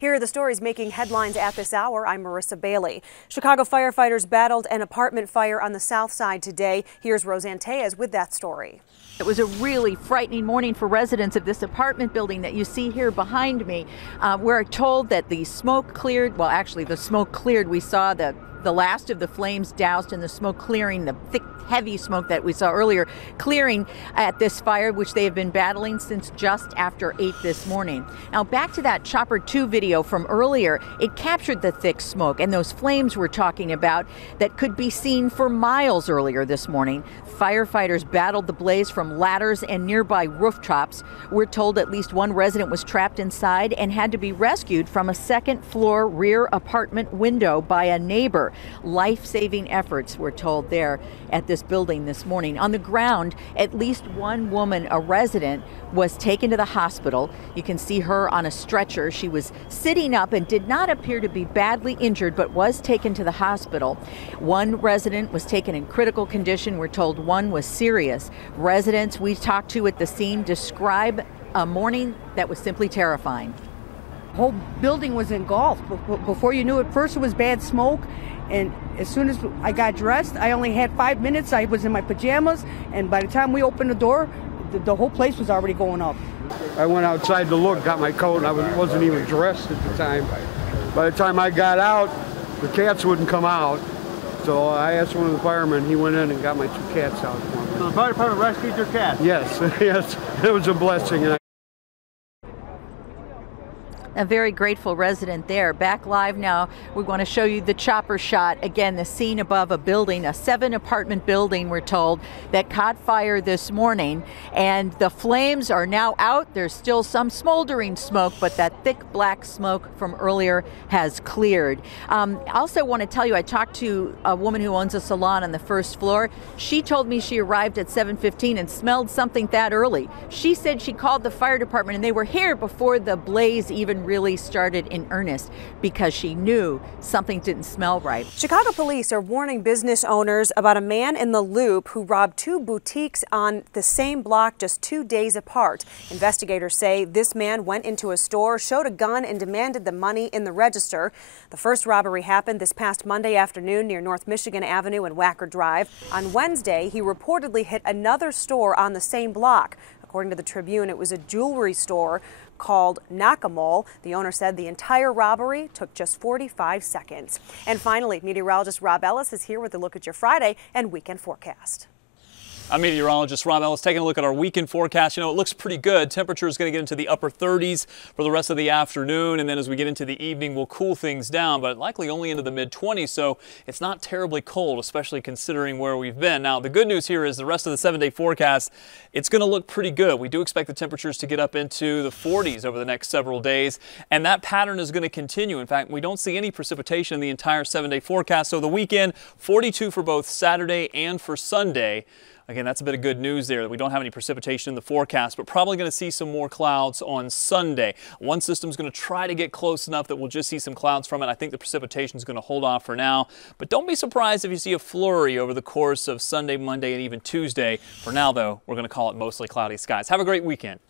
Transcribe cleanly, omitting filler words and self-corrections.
Here are the stories making headlines at this hour. I'm Marissa Bailey. Chicago firefighters battled an apartment fire on the south side today. Here's Roseanne Tellez with that story. It was a really frightening morning for residents of this apartment building that you see here behind me. We're told that the smoke cleared. Well, actually, the smoke cleared. We saw the last of the flames doused and the smoke clearing, the thick, heavy smoke that we saw earlier clearing at this fire, which they have been battling since just after 8 this morning. Now, back to that Chopper 2 video from earlier, it captured the thick smoke and those flames we're talking about that could be seen for miles earlier this morning. Firefighters battled the blaze from ladders and nearby rooftops. We're told at least one resident was trapped inside and had to be rescued from a second-floor rear apartment window by a neighbor. Life-saving efforts, we're told, there at this building this morning. On the ground, at least one woman, a resident, was taken to the hospital. You can see her on a stretcher. She was sitting up and did not appear to be badly injured, but was taken to the hospital. One resident was taken in critical condition. We're told one was serious. Residents we talked to at the scene describe a morning that was simply terrifying. The whole building was engulfed. Before you knew it, first it was bad smoke, and as soon as I got dressed, I only had 5 minutes. I was in my pajamas, and by the time we opened the door, the whole place was already going up. I went outside to look, got my coat, and I wasn't even dressed at the time. By the time I got out, the cats wouldn't come out. So I asked one of the firemen, he went in and got my 2 cats out for me. So the fire department rescued your cats? Yes, yes, it was a blessing. A very grateful resident there. Back live now, we want to show you the chopper shot. Again, the scene above a building, a 7-apartment building, we're told, that caught fire this morning. And the flames are now out. There's still some smoldering smoke, but that thick black smoke from earlier has cleared. Also want to tell you, I talked to a woman who owns a salon on the first floor. She told me she arrived at 7:15 and smelled something that early. She said she called the fire department and they were here before the blaze even really started in earnest because she knew something didn't smell right. Chicago police are warning business owners about a man in the Loop who robbed 2 boutiques on the same block just 2 days apart. Investigators say this man went into a store, showed a gun, and demanded the money in the register. The first robbery happened this past Monday afternoon near North Michigan Avenue and Wacker Drive. On Wednesday, he reportedly hit another store on the same block. According to the Tribune, it was a jewelry store called Nakamol. The owner said the entire robbery took just 45 seconds. And finally, meteorologist Rob Ellis is here with a look at your Friday and weekend forecast. I'm meteorologist Rob Ellis taking a look at our weekend forecast. You know, it looks pretty good. Temperature is going to get into the upper 30s for the rest of the afternoon. And then as we get into the evening, we'll cool things down, but likely only into the mid-20s. So it's not terribly cold, especially considering where we've been. Now, the good news here is the rest of the 7-day forecast, it's going to look pretty good. We do expect the temperatures to get up into the 40s over the next several days. And that pattern is going to continue. In fact, we don't see any precipitation in the entire 7-day forecast. So the weekend, 42 for both Saturday and for Sunday. Again, that's a bit of good news there that we don't have any precipitation in the forecast, but probably going to see some more clouds on Sunday. One system's going to try to get close enough that we'll just see some clouds from it. I think the precipitation is going to hold off for now, but don't be surprised if you see a flurry over the course of Sunday, Monday, and even Tuesday. For now, though, we're going to call it mostly cloudy skies. Have a great weekend.